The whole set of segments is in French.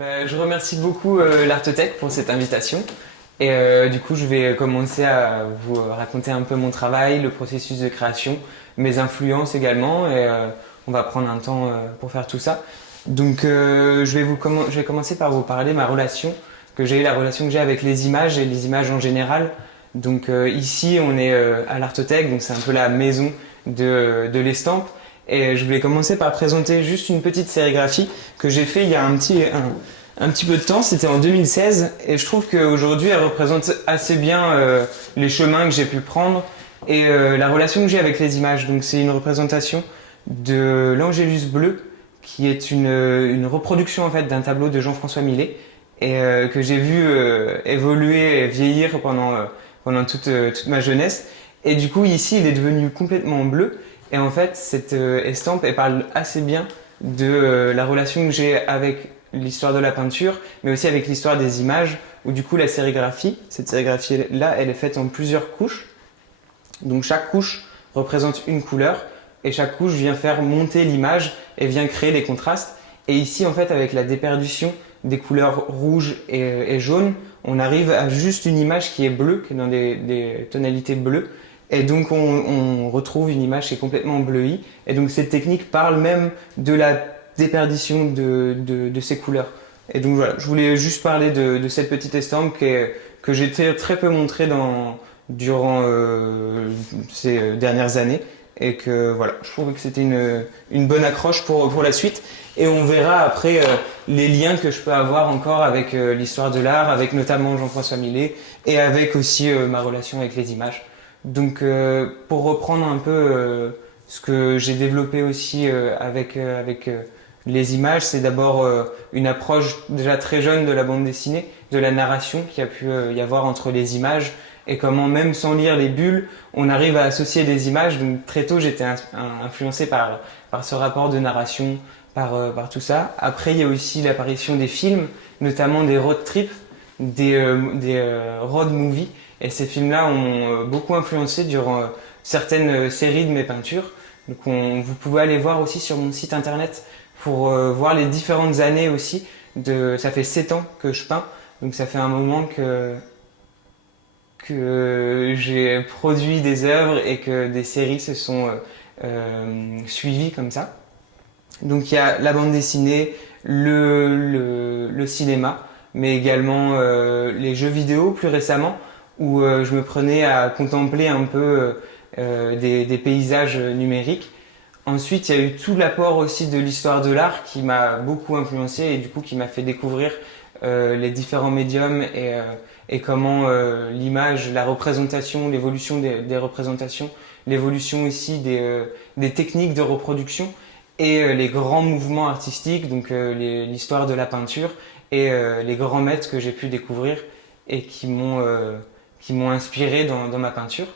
Je remercie beaucoup l'Artotech pour cette invitation. Et du coup, je vais commencer à vous raconter un peu mon travail, le processus de création, mes influences également. Et on va prendre un temps pour faire tout ça. Donc, je vais commencer par vous parler de ma relation la relation que j'ai avec les images et les images en général. Donc, ici, on est à l'Artotech, donc c'est un peu la maison de l'estampe. Et je voulais commencer par présenter juste une petite sérigraphie que j'ai fait il y a un petit peu de temps, c'était en 2016, et je trouve qu'aujourd'hui elle représente assez bien les chemins que j'ai pu prendre et la relation que j'ai avec les images. Donc c'est une représentation de l'Angélus bleu, qui est une reproduction en fait d'un tableau de Jean-François Millet, et que j'ai vu évoluer et vieillir pendant toute ma jeunesse. Et du coup ici il est devenu complètement bleu. Et en fait, cette estampe, elle parle assez bien de la relation que j'ai avec l'histoire de la peinture, mais aussi avec l'histoire des images, où du coup cette sérigraphie-là, elle est faite en plusieurs couches. Donc chaque couche représente une couleur, et chaque couche vient faire monter l'image et vient créer les contrastes. Et ici, en fait, avec la déperdition des couleurs rouges et jaunes, on arrive à juste une image qui est bleue, qui est dans des tonalités bleues. Et donc on retrouve une image qui est complètement bleuie. Et donc cette technique parle même de la déperdition de ces couleurs. Et donc voilà, je voulais juste parler de cette petite estampe que j'ai très peu montrée durant ces dernières années. Et que voilà, je trouvais que c'était une bonne accroche pour la suite. Et on verra après les liens que je peux avoir encore avec l'histoire de l'art, avec notamment Jean-François Millet, et avec aussi ma relation avec les images. Donc pour reprendre un peu ce que j'ai développé aussi avec les images, c'est d'abord une approche déjà très jeune de la bande dessinée, de la narration qu'il y a pu y avoir entre les images, et comment même sans lire les bulles, on arrive à associer des images. Donc très tôt j'étais influencé par ce rapport de narration, par tout ça. Après il y a aussi l'apparition des films, notamment des road trips, des road movies. Et ces films-là ont beaucoup influencé durant certaines séries de mes peintures. Donc vous pouvez aller voir aussi sur mon site internet pour voir les différentes années aussi. Ça fait 7 ans que je peins, donc ça fait un moment que j'ai produit des œuvres et que des séries se sont suivies comme ça. Donc il y a la bande dessinée, le cinéma, mais également les jeux vidéo plus récemment, où je me prenais à contempler un peu des paysages numériques. Ensuite, il y a eu tout l'apport aussi de l'histoire de l'art qui m'a beaucoup influencé et du coup qui m'a fait découvrir les différents médiums et comment l'image, la représentation, l'évolution des représentations, l'évolution aussi des techniques de reproduction et les grands mouvements artistiques, donc l'histoire de la peinture et les grands maîtres que j'ai pu découvrir et qui m'ont inspiré dans ma peinture.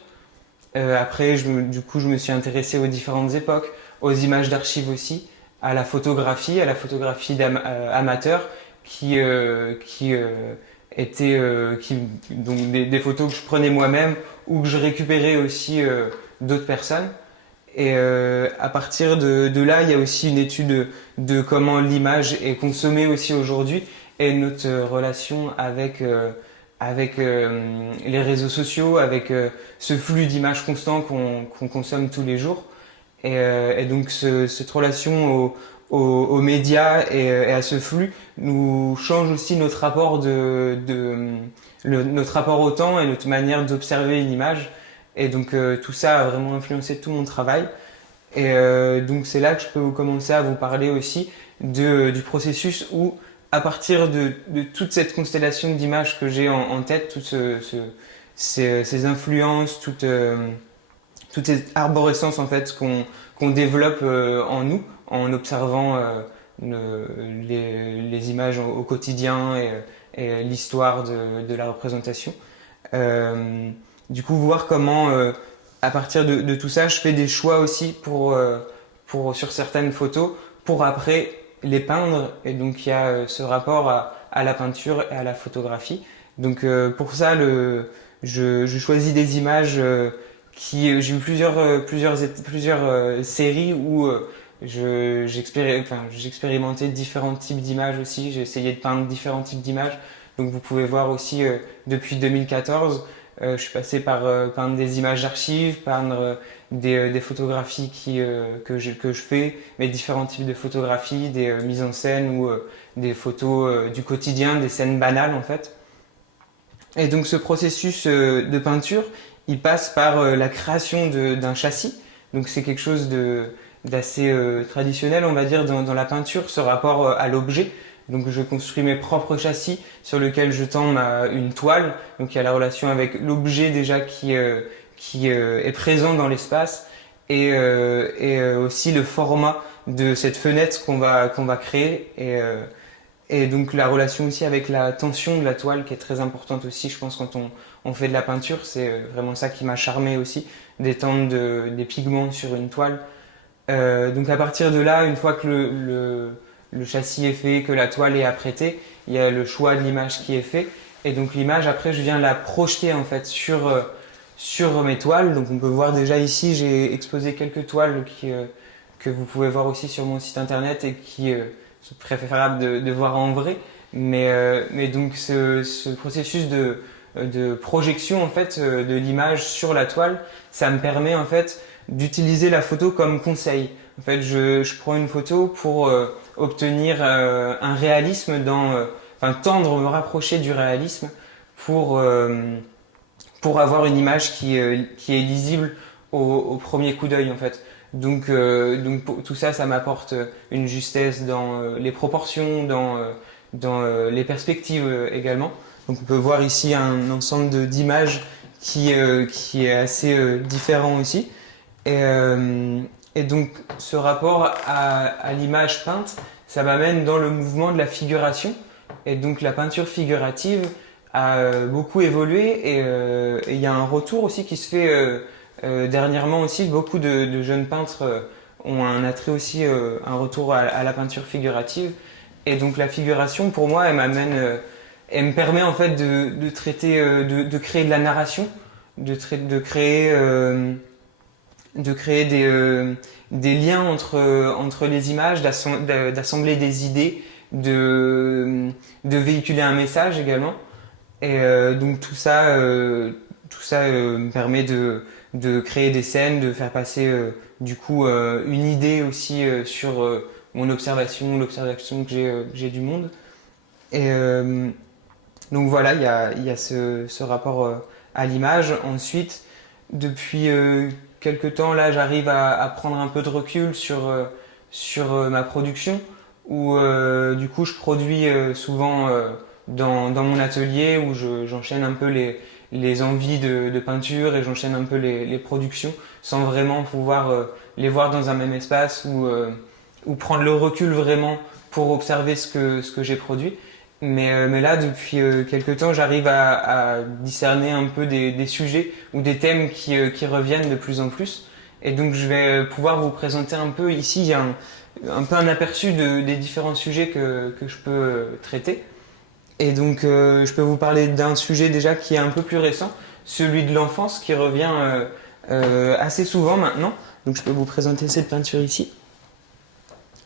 Après, du coup, je me suis intéressé aux différentes époques, aux images d'archives aussi, à la photographie amateur qui étaient donc des photos que je prenais moi-même ou que je récupérais aussi d'autres personnes. Et à partir de là, il y a aussi une étude de comment l'image est consommée aussi aujourd'hui et notre relation avec les réseaux sociaux, avec ce flux d'images constant qu'on consomme tous les jours. Et donc cette relation aux médias et à ce flux nous change aussi notre rapport notre rapport au temps et notre manière d'observer une image. Et donc tout ça a vraiment influencé tout mon travail. Et donc c'est là que je peux commencer à vous parler aussi du processus où, à partir de toute cette constellation d'images que j'ai en tête, toutes ces influences, toute cette arborescence en fait qu'on développe en nous, en observant les images au quotidien et l'histoire de la représentation. Du coup, voir comment, à partir de tout ça, je fais des choix aussi sur certaines photos, pour après les peindre. Et donc, il y a ce rapport à la peinture et à la photographie. Donc, pour ça, je choisis des images j'ai eu plusieurs séries où j'expérimentais différents types d'images aussi. J'ai essayé de peindre différents types d'images. Donc vous pouvez voir aussi depuis 2014, je suis passé par peindre des images d'archives, peindre des photographies que je fais, mais différents types de photographies, des mises en scène ou des photos du quotidien, des scènes banales en fait. Et donc ce processus de peinture, il passe par la création d'un châssis. Donc c'est quelque chose d'assez traditionnel, on va dire, dans la peinture, ce rapport à l'objet. Donc je construis mes propres châssis sur lesquels je tends une toile. Donc il y a la relation avec l'objet déjà qui est présent dans l'espace et aussi le format de cette fenêtre qu'on va créer et donc la relation aussi avec la tension de la toile qui est très importante aussi, je pense, quand on fait de la peinture. C'est vraiment ça qui m'a charmé aussi, d'étendre des pigments sur une toile. Donc à partir de là, une fois que le châssis est fait, que la toile est apprêtée, il y a le choix de l'image qui est fait. Et donc l'image, après, je viens la projeter en fait sur mes toiles. Donc on peut voir déjà ici, j'ai exposé quelques toiles que vous pouvez voir aussi sur mon site internet et qui c'est préférable de voir en vrai. Mais donc ce processus de projection en fait de l'image sur la toile, ça me permet en fait d'utiliser la photo comme conseil. En fait, je prends une photo pour obtenir un réalisme enfin tendre, me rapprocher du réalisme pour avoir une image qui est lisible au premier coup d'œil en fait. Donc tout ça, ça m'apporte une justesse dans les proportions, dans les perspectives également. Donc on peut voir ici un ensemble d'images qui est assez différent aussi. Et donc ce rapport à l'image peinte, ça m'amène dans le mouvement de la figuration. Et donc la peinture figurative a beaucoup évolué et il y a un retour aussi qui se fait dernièrement aussi. Beaucoup de jeunes peintres ont un attrait aussi, un retour à la peinture figurative. Et donc la figuration, pour moi, elle me permet en fait de traiter, de créer de la narration, de créer des liens entre les images, d'assembler des idées, de véhiculer un message également. Et donc tout ça me permet de créer des scènes, de faire passer du coup une idée aussi sur mon observation, l'observation que j'ai du monde. Et donc voilà, il y a ce rapport à l'image. Ensuite, depuis quelques temps, là, j'arrive à prendre un peu de recul sur ma production, où du coup, je produis souvent dans mon atelier, où j'enchaîne un peu les envies de peinture et j'enchaîne un peu les productions, sans vraiment pouvoir les voir dans un même espace ou prendre le recul vraiment pour observer ce que j'ai produit. Mais là, depuis quelques temps, j'arrive à discerner un peu des sujets ou des thèmes qui reviennent de plus en plus. Et donc, je vais pouvoir vous présenter un peu ici, il y a un peu un aperçu des différents sujets que je peux traiter. Et donc, je peux vous parler d'un sujet déjà qui est un peu plus récent, celui de l'enfance qui revient assez souvent maintenant. Donc, je peux vous présenter cette peinture ici.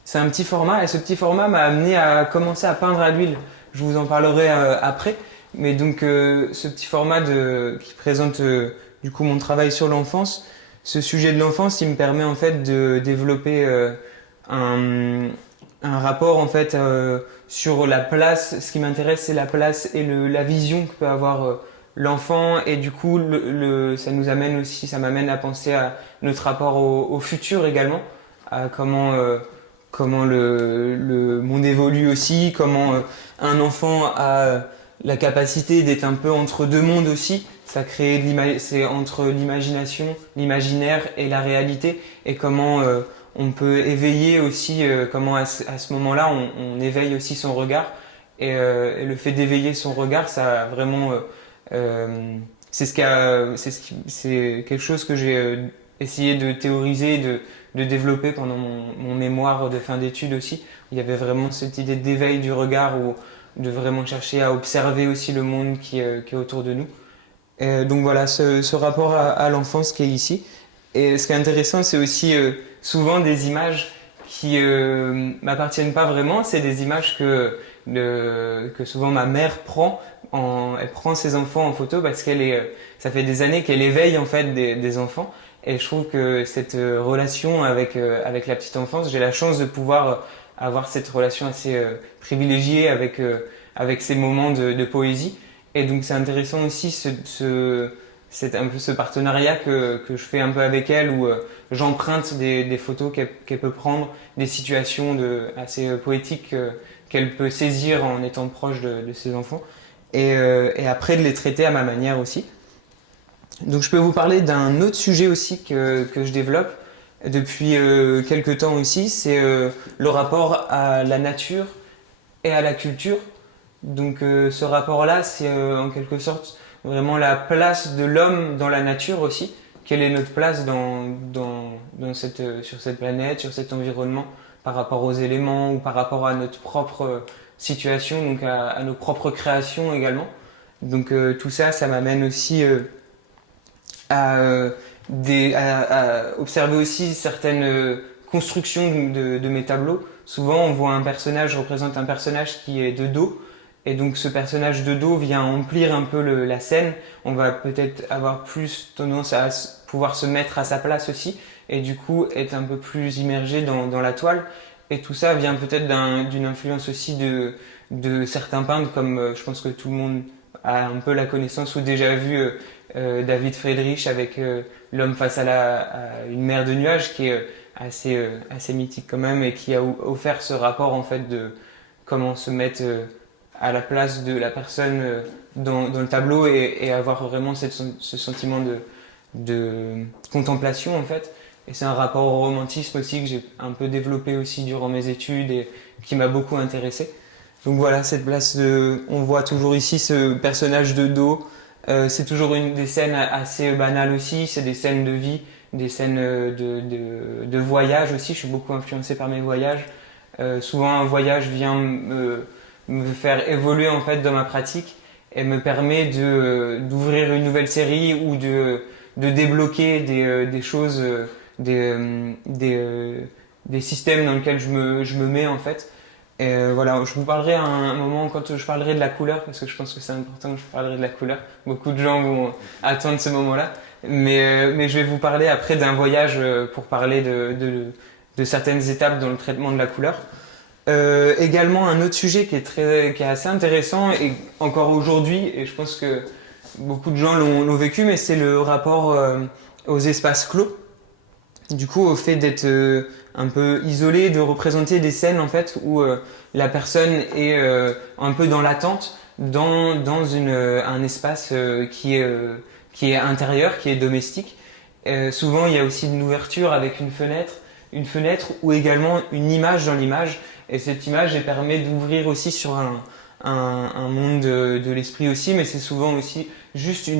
C'est un petit format et ce petit format m'a amené à commencer à peindre à l'huile. Je vous en parlerai après. Mais donc ce petit format qui présente du coup mon travail sur l'enfance, ce sujet de l'enfance, il me permet en fait de développer un rapport en fait sur la place. Ce qui m'intéresse, c'est la place et la vision que peut avoir l'enfant. Et du coup, ça nous amène aussi, ça m'amène à penser à notre rapport au futur également, à comment le monde évolue aussi, comment un enfant a la capacité d'être un peu entre deux mondes aussi. Ça crée c'est entre l'imagination, l'imaginaire et la réalité, et comment on peut éveiller aussi, comment à ce moment-là on éveille aussi son regard, et le fait d'éveiller son regard, ça a vraiment c'est quelque chose que j'ai essayé de théoriser, de développer pendant mon mémoire de fin d'études aussi. Il y avait vraiment cette idée d'éveil du regard ou de vraiment chercher à observer aussi le monde qui est autour de nous. Et donc voilà, ce rapport à l'enfance qui est ici. Et ce qui est intéressant, c'est aussi souvent des images qui m'appartiennent pas vraiment. C'est des images que souvent ma mère prend. Elle prend ses enfants en photo parce ça fait des années qu'elle éveille en fait des enfants. Et je trouve que cette relation avec la petite enfance, j'ai la chance de pouvoir avoir cette relation assez privilégiée avec ces moments de poésie. Et donc c'est intéressant aussi c'est un peu ce partenariat que je fais un peu avec elle où j'emprunte des photos qu'elle peut prendre, des situations assez poétiques qu'elle peut saisir en étant proche de ses enfants et après de les traiter à ma manière aussi. Donc je peux vous parler d'un autre sujet aussi que je développe depuis quelques temps aussi, c'est le rapport à la nature et à la culture. Donc ce rapport-là, c'est en quelque sorte vraiment la place de l'homme dans la nature aussi. Quelle est notre place sur cette planète, sur cet environnement, par rapport aux éléments ou par rapport à notre propre situation, donc à nos propres créations également. Donc tout ça, ça m'amène aussi à observer aussi certaines constructions de mes tableaux. Souvent, on voit je représente un personnage qui est de dos. Et donc ce personnage de dos vient emplir un peu la scène. On va peut-être avoir plus tendance à pouvoir se mettre à sa place aussi et du coup être un peu plus immergé dans la toile. Et tout ça vient peut-être d'une influence aussi de certains peintres comme je pense que tout le monde a un peu la connaissance ou déjà vu David Friedrich avec L'homme face à une mer de nuages qui est assez mythique quand même et qui a offert ce rapport en fait de comment se mettre à la place de la personne dans le tableau et avoir vraiment ce sentiment de contemplation en fait. Et c'est un rapport au romantisme aussi que j'ai un peu développé aussi durant mes études et qui m'a beaucoup intéressé. Donc voilà, cette place on voit toujours ici ce personnage de dos. C'est toujours des scènes assez banales aussi, c'est des scènes de vie, des scènes de voyage aussi. Je suis beaucoup influencé par mes voyages. Souvent un voyage vient me faire évoluer en fait dans ma pratique et me permet d'ouvrir une nouvelle série ou de débloquer des choses, des systèmes dans lesquels je me mets en fait. Et voilà, je vous parlerai à un moment quand je parlerai de la couleur parce que je pense que c'est important que je parlerai de la couleur. Beaucoup de gens vont attendre ce moment-là, mais je vais vous parler après d'un voyage pour parler de certaines étapes dans le traitement de la couleur. Également un autre sujet qui est assez intéressant et encore aujourd'hui, et je pense que beaucoup de gens l'ont vécu, mais c'est le rapport aux espaces clos. Du coup, au fait d'être un peu isolé, de représenter des scènes en fait où la personne est un peu dans l'attente, dans un espace qui est intérieur, qui est domestique. Souvent, il y a aussi une ouverture avec une fenêtre ou également une image dans l'image. Et cette image, elle permet d'ouvrir aussi sur un monde de l'esprit aussi, mais c'est souvent aussi juste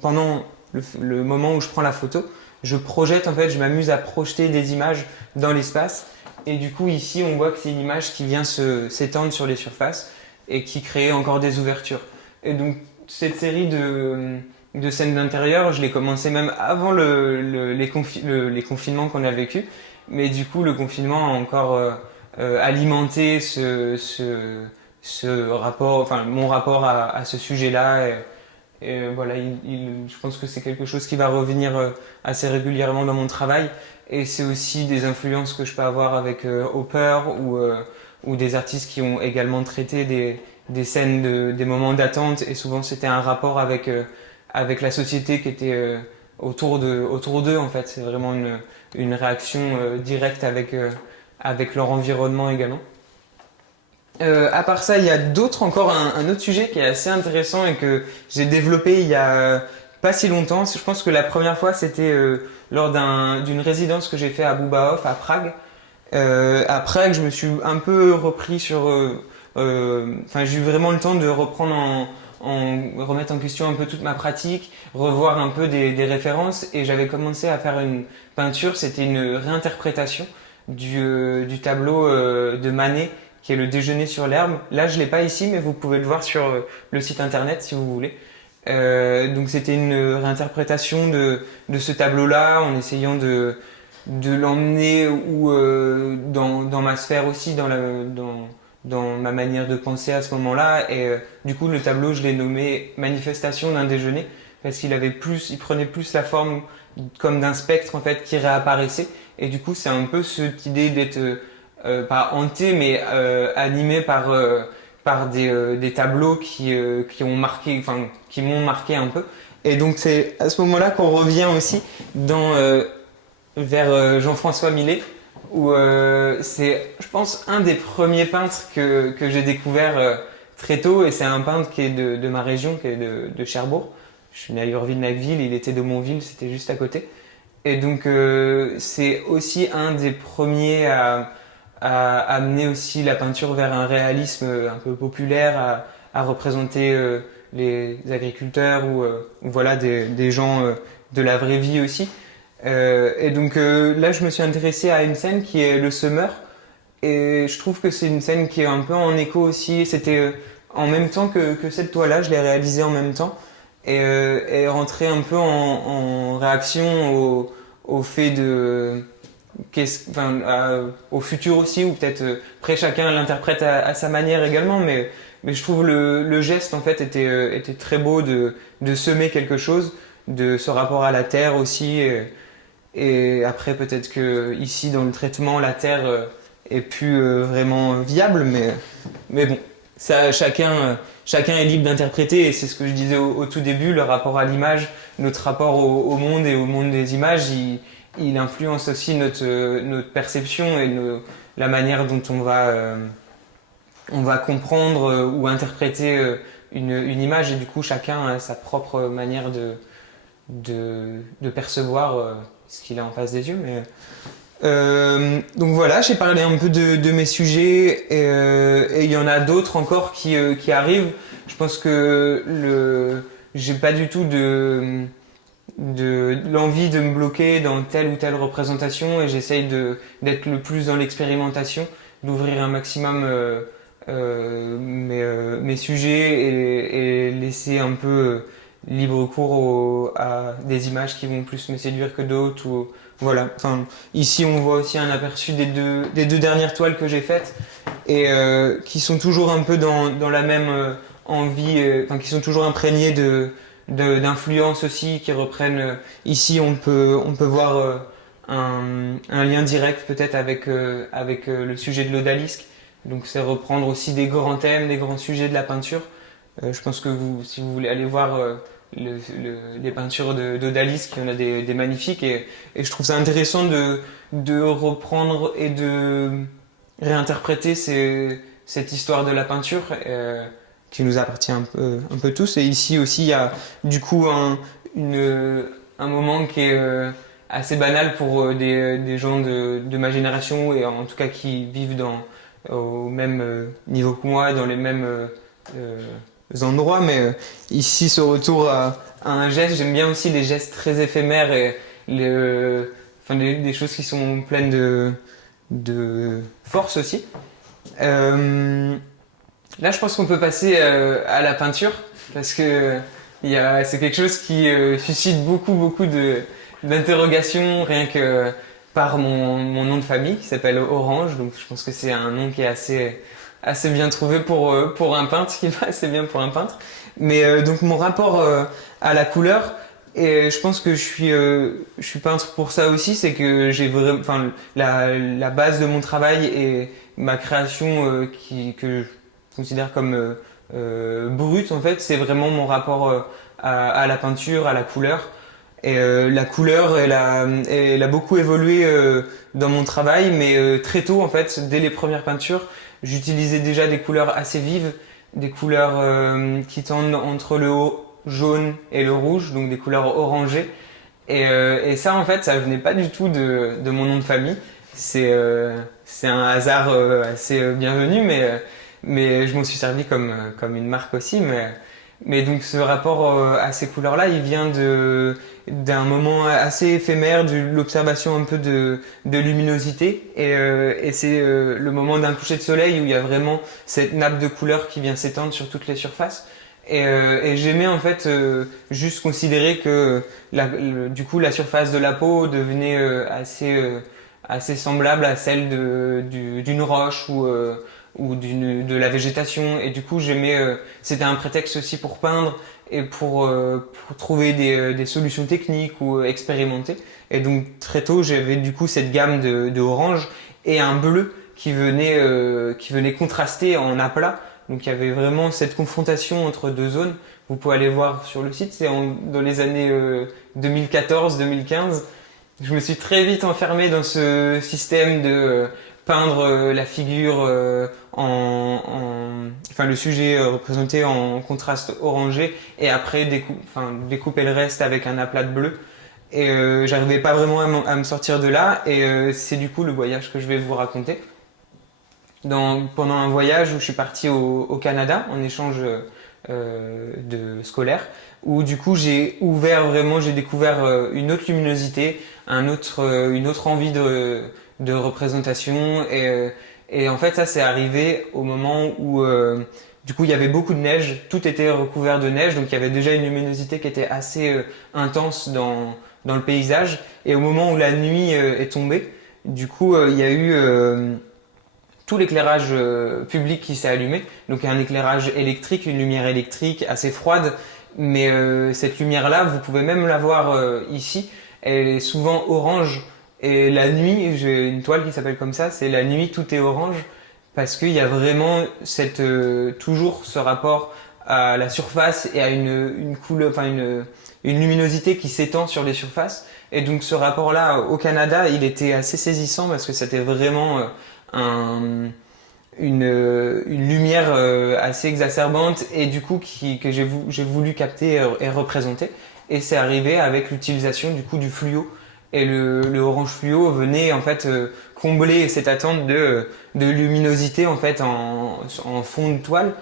pendant le moment où je prends la photo, je projette en fait, je m'amuse à projeter des images dans l'espace. Et du coup, ici, on voit que c'est une image qui vient s'étendre sur les surfaces et qui crée encore des ouvertures. Et donc, cette série de scènes d'intérieur, je l'ai commencé même avant les confinements qu'on a vécu. Mais du coup, le confinement a encore alimenter ce rapport, enfin mon rapport à ce sujet-là. Et voilà, je pense que c'est quelque chose qui va revenir assez régulièrement dans mon travail. Et c'est aussi des influences que je peux avoir avec Hopper ou des artistes qui ont également traité des scènes, des moments d'attente. Et souvent, c'était un rapport avec la société qui était autour d'eux, en fait. C'est vraiment une réaction directe avec leur environnement également. À part ça, il y a encore un autre sujet qui est assez intéressant et que j'ai développé il y a pas si longtemps. Je pense que la première fois, c'était lors d'une résidence que j'ai fait à Bubaov, à Prague. À Prague, je me suis un peu repris j'ai eu vraiment le temps de reprendre remettre en question un peu toute ma pratique, revoir un peu des références et j'avais commencé à faire une peinture, c'était une réinterprétation du tableau de Manet qui est Le Déjeuner sur l'herbe. Là, je l'ai pas ici, mais vous pouvez le voir sur le site internet si vous voulez. Donc c'était une réinterprétation de ce tableau-là en essayant de l'emmener ou dans ma sphère aussi, dans ma manière de penser à ce moment-là. Et du coup, le tableau, je l'ai nommé Manifestation d'un déjeuner parce il prenait plus la forme comme d'un spectre en fait qui réapparaissait. Et du coup, c'est un peu cette idée d'être pas hanté, mais animé par des tableaux qui ont marqué, enfin, qui m'ont marqué un peu. Et donc c'est à ce moment-là qu'on revient aussi vers Jean-François Millet, où c'est, je pense, un des premiers peintres que j'ai découvert très tôt, et c'est un peintre qui est de ma région, qui est de Cherbourg. Je suis né à Urville-Nacqueville, il était de Montville, c'était juste à côté. Et donc c'est aussi un des premiers à amener aussi la peinture vers un réalisme un peu populaire, à représenter les agriculteurs ou voilà des gens de la vraie vie aussi. Et donc là, je me suis intéressé à une scène qui est Le Semeur. Et je trouve que c'est une scène qui est un peu en écho aussi. C'était en même temps que cette toile-là, je l'ai réalisée en même temps. Et rentrer un peu en réaction au fait de. Au futur aussi, ou peut-être après chacun l'interprète à sa manière également, mais je trouve le geste en fait était très beau de semer quelque chose, de ce rapport à la terre aussi. Et après, peut-être que ici, dans le traitement, la terre est plus vraiment viable, mais bon, ça, chacun est libre d'interpréter, et c'est ce que je disais au tout début, le rapport à l'image, notre rapport au monde et au monde des images, il influence aussi notre perception et la manière dont on va comprendre ou interpréter une image, et du coup, chacun a sa propre manière de percevoir ce qu'il a en face des yeux. Donc voilà, j'ai parlé un peu de mes sujets, et il y en a d'autres encore qui arrivent. Je pense que j'ai pas du tout l'envie de me bloquer dans telle ou telle représentation, et j'essaye d'être le plus dans l'expérimentation, d'ouvrir un maximum mes sujets, et laisser un peu libre cours à des images qui vont plus me séduire que d'autres. Voilà. Enfin, ici, on voit aussi un aperçu des deux dernières toiles que j'ai faites, et qui sont toujours un peu dans la même envie, enfin, qui sont toujours imprégnées d'influences aussi, qui reprennent. Ici, on peut voir un lien direct peut-être avec le sujet de l'odalisque. Donc, c'est reprendre aussi des grands thèmes, des grands sujets de la peinture. Je pense que si vous voulez aller voir les peintures d'Odalisque, il y en a des magnifiques, et je trouve ça intéressant de reprendre et de réinterpréter cette histoire de la peinture qui nous appartient un peu tous. Et ici aussi, il y a du coup un moment qui est assez banal pour des gens de ma génération, et en tout cas qui vivent au même niveau que moi, dans les mêmes endroits, mais ici ce retour à un geste, j'aime bien aussi les gestes très éphémères, et des choses qui sont pleines de force aussi. Là, je pense qu'on peut passer à la peinture, parce que c'est quelque chose qui suscite beaucoup d'interrogations, rien que par mon nom de famille, qui s'appelle Orange. Donc je pense que c'est un nom qui est assez bien trouvé pour un peintre, qui va assez bien pour un peintre. Mais donc mon rapport à la couleur, et je pense que je suis peintre pour ça aussi, c'est que j'ai vraiment, enfin, la base de mon travail et ma création que je considère comme brute, en fait, c'est vraiment mon rapport à la peinture, à la couleur. Et la couleur, elle a beaucoup évolué dans mon travail, mais très tôt, en fait, dès les premières peintures, j'utilisais déjà des couleurs assez vives, des couleurs qui tendent entre le jaune et le rouge, donc des couleurs orangées. Et ça, en fait, ça venait pas du tout de mon nom de famille. C'est un hasard assez bienvenu, mais je m'en suis servi comme une marque aussi. Mais donc ce rapport à ces couleurs-là, il vient d'un moment assez éphémère, de l'observation un peu de luminosité. Et c'est le moment d'un coucher de soleil où il y a vraiment cette nappe de couleurs qui vient s'étendre sur toutes les surfaces. Et j'aimais en fait juste considérer que du coup la surface de la peau devenait assez semblable à celle d'une roche ou de la végétation. Et du coup c'était un prétexte aussi pour peindre et pour trouver des solutions techniques ou expérimenter. Et donc très tôt j'avais du coup cette gamme de orange et un bleu qui venait contraster en aplat. Donc il y avait vraiment cette confrontation entre deux zones. Vous pouvez aller voir sur le site, dans les années 2014-2015. Je me suis très vite enfermé dans ce système de peindre la figure enfin le sujet représenté en contraste orangé et après découper le reste avec un aplat de bleu. Et j'arrivais pas vraiment à me sortir de là. Et c'est du coup le voyage que je vais vous raconter. Pendant un voyage où je suis parti au Canada en échange scolaire, où du coup j'ai découvert une autre luminosité, une autre envie de représentation. Et en fait ça c'est arrivé au moment où du coup il y avait beaucoup de neige, tout était recouvert de neige, donc il y avait déjà une luminosité qui était assez intense dans le paysage. Et au moment où la nuit est tombée, du coup il y a eu tout l'éclairage public qui s'est allumé. Donc un éclairage électrique, une lumière électrique assez froide, mais cette lumière-là, vous pouvez même la voir ici. Elle est souvent orange. Et la nuit, j'ai une toile qui s'appelle comme ça, c'est la nuit tout est orange, parce qu'il y a vraiment toujours ce rapport à la surface et à une couleur, une luminosité qui s'étend sur les surfaces. Et donc ce rapport-là au Canada, il était assez saisissant parce que c'était vraiment une lumière assez exacerbante et du coup que j'ai voulu capter et représenter. Et c'est arrivé avec l'utilisation du coup du fluo. Et le orange fluo venait en fait combler cette attente de luminosité en fait en fond de toile.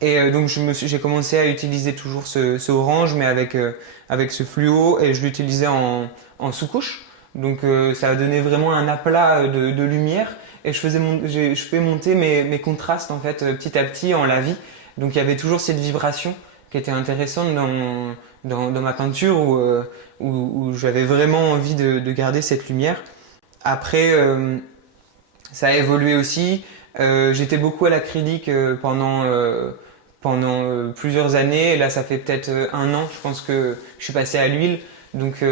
Et donc j'ai commencé à utiliser toujours ce orange mais avec ce fluo et je l'utilisais en sous-couche. Donc ça a donné vraiment un aplat de lumière et je fais monter mes contrastes en fait petit à petit en la vie. Donc il y avait toujours cette vibration qui était intéressante dans ma peinture où j'avais vraiment envie de garder cette lumière. Après ça a évolué aussi. J'étais beaucoup à l'acrylique pendant plusieurs années. Et là, ça fait peut-être un an, je pense que je suis passé à l'huile. Donc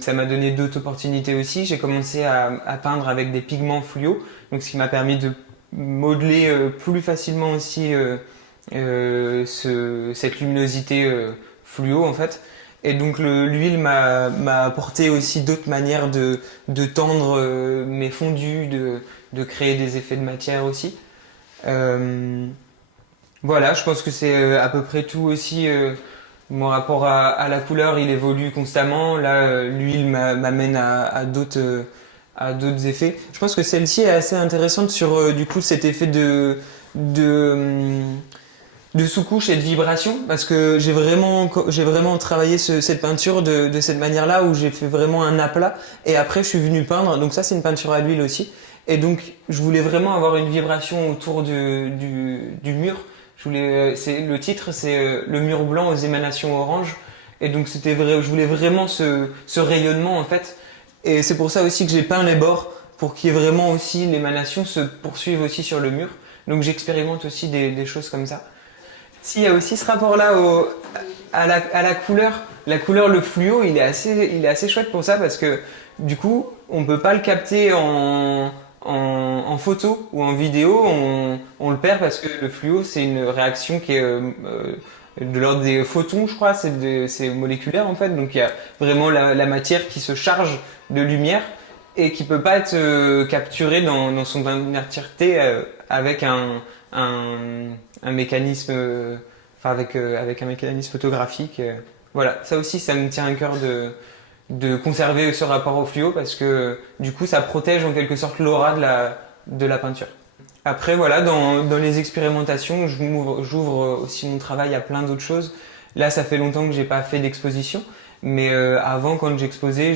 ça m'a donné d'autres opportunités aussi. J'ai commencé à peindre avec des pigments fluo, donc ce qui m'a permis de modeler plus facilement aussi cette luminosité fluo en fait. Et donc l'huile m'a apporté aussi d'autres manières de tendre mes fondus, de créer des effets de matière aussi. Voilà, je pense que c'est à peu près tout aussi. Mon rapport à la couleur, il évolue constamment. Là, l'huile m'amène à d'autres effets. Je pense que celle-ci est assez intéressante sur du coup cet effet de sous-couche et de vibration parce que j'ai vraiment travaillé cette peinture de cette manière-là où j'ai fait vraiment un aplat et après je suis venu peindre. Donc ça c'est une peinture à l'huile aussi. Et donc je voulais vraiment avoir une vibration autour du mur. Le titre c'est le mur blanc aux émanations orange et donc je voulais vraiment ce rayonnement en fait et c'est pour ça aussi que j'ai peint les bords pour qu'il y ait vraiment aussi l'émanation se poursuive aussi sur le mur. Donc j'expérimente aussi des choses comme ça. S'il y a aussi ce rapport-là à la couleur, le fluo, il est assez chouette pour ça parce que du coup, on peut pas le capter en photo ou en vidéo, on le perd parce que le fluo, c'est une réaction qui est de l'ordre des photons, je crois, c'est moléculaire en fait, donc il y a vraiment la matière qui se charge de lumière et qui peut pas être capturée dans son entièreté avec un mécanisme, avec un mécanisme photographique. Voilà, ça aussi, ça me tient à cœur de conserver ce rapport au fluo parce que du coup, ça protège en quelque sorte l'aura de la peinture. Après, voilà, dans les expérimentations, j'ouvre aussi mon travail à plein d'autres choses. Là, ça fait longtemps que j'ai pas fait d'exposition, mais avant, quand j'exposais,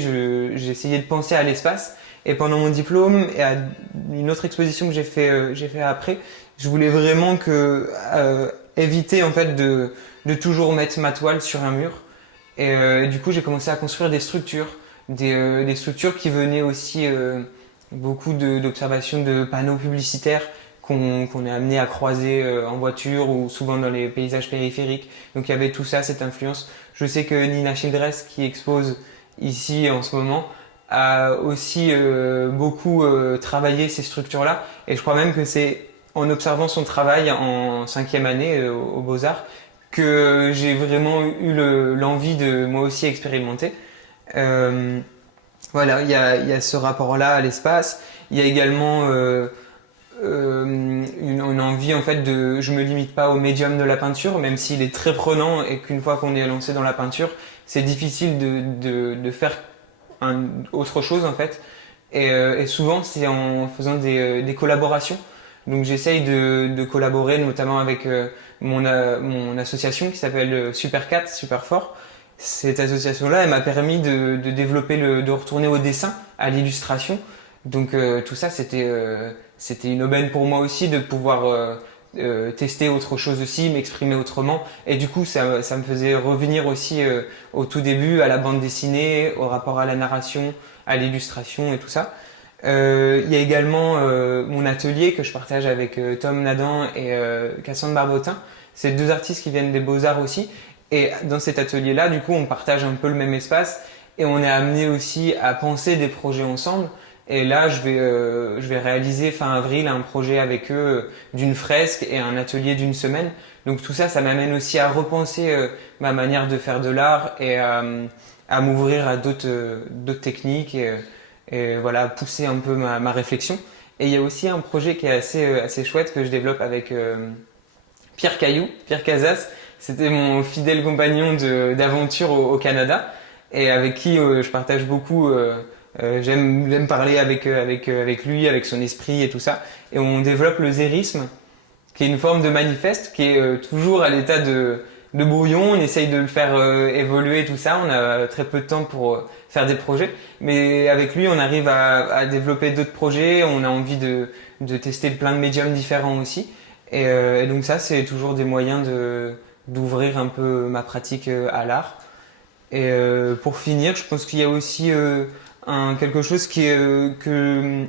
j'essayais de penser à l'espace. Et pendant mon diplôme et à une autre exposition que j'ai fait après, je voulais vraiment éviter en fait de de toujours mettre ma toile sur un mur. Et du coup, j'ai commencé à construire des structures, des structures qui venaient aussi beaucoup d'observations de panneaux publicitaires qu'on est amené à croiser en voiture ou souvent dans les paysages périphériques. Donc il y avait tout ça, cette influence. Je sais que Nina Childress, qui expose ici en ce moment, a aussi beaucoup travaillé ces structures-là. Et je crois même que c'est en observant son travail en 5e année aux Beaux-Arts que j'ai vraiment eu l'envie de moi aussi expérimenter. Voilà, il y a ce rapport-là à l'espace. Il y a également une envie en fait de, je me limite pas au médium de la peinture, même s'il est très prenant et qu'une fois qu'on est lancé dans la peinture, c'est difficile de faire autre chose en fait. Et souvent c'est en faisant des collaborations. Donc j'essaye de collaborer notamment avec mon association qui s'appelle Super4, Super Fort. Cette association-là, elle m'a permis de développer de retourner au dessin, à l'illustration. Donc tout ça, c'était une aubaine pour moi aussi de pouvoir tester autre chose aussi, m'exprimer autrement. Et du coup, ça me faisait revenir aussi au tout début, à la bande dessinée, au rapport à la narration, à l'illustration et tout ça. Il y a également mon atelier que je partage avec Tom Nadan et Cassandre Barbotin. C'est 2 artistes qui viennent des Beaux-Arts aussi. Et dans cet atelier-là, du coup, on partage un peu le même espace et on est amené aussi à penser des projets ensemble. Et là, je vais réaliser fin avril un projet avec eux d'une fresque et un atelier d'une semaine. Donc tout ça, ça m'amène aussi à repenser ma manière de faire de l'art et à m'ouvrir à d'autres techniques et voilà, pousser un peu ma réflexion. Et il y a aussi un projet qui est assez chouette que je développe avec Pierre Caillou, Pierre Casas. C'était mon fidèle compagnon d'aventure au Canada et avec qui je partage beaucoup. J'aime parler avec lui, avec son esprit et tout ça. Et on développe le zérisme, qui est une forme de manifeste, qui est toujours à l'état de brouillon. On essaye de le faire évoluer, tout ça. On a très peu de temps pour faire des projets. Mais avec lui, on arrive à développer d'autres projets. On a envie de tester plein de médiums différents aussi. Et donc ça, c'est toujours des moyens d'ouvrir un peu ma pratique à l'art. Et pour finir, je pense qu'il y a aussi quelque chose que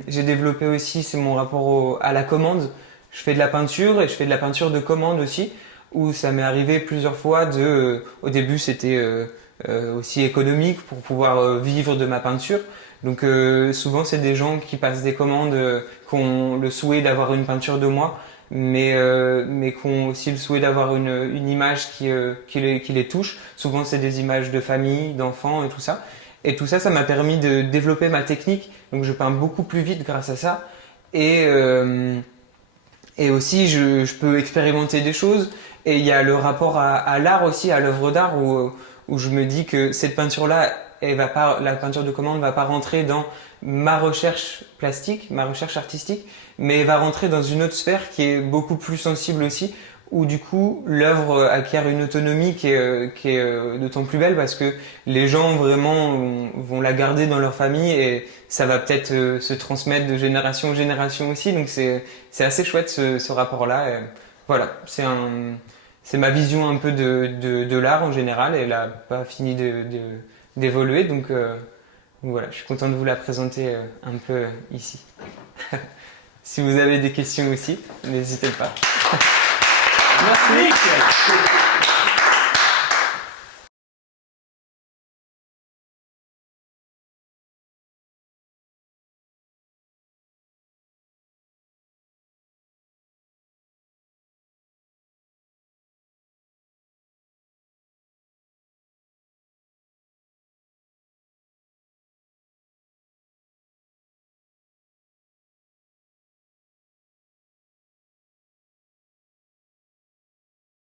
j'ai développé aussi, c'est mon rapport à la commande. Je fais de la peinture et je fais de la peinture de commande aussi, où ça m'est arrivé plusieurs fois au début c'était aussi économique pour pouvoir vivre de ma peinture. Donc souvent c'est des gens qui passent des commandes, qui ont le souhait d'avoir une peinture de moi, mais qui ont aussi le souhait d'avoir une image qui les touche. Souvent c'est des images de famille, d'enfants et tout ça. Et tout ça, ça m'a permis de développer ma technique. Donc je peins beaucoup plus vite grâce à ça. Et aussi, je peux expérimenter des choses. Et il y a le rapport à l'art aussi, à l'œuvre d'art, où je me dis que cette peinture-là, la peinture de commande ne va pas rentrer dans ma recherche plastique, ma recherche artistique, mais va rentrer dans une autre sphère qui est beaucoup plus sensible aussi, où du coup l'œuvre acquiert une autonomie qui est d'autant plus belle parce que les gens vraiment vont la garder dans leur famille et ça va peut-être se transmettre de génération en génération aussi. Donc c'est assez chouette ce rapport-là. Et voilà, c'est ma vision un peu de l'art en général et elle n'a pas fini d'évoluer. Donc voilà, je suis content de vous la présenter un peu ici. Si vous avez des questions aussi, n'hésitez pas. Merci.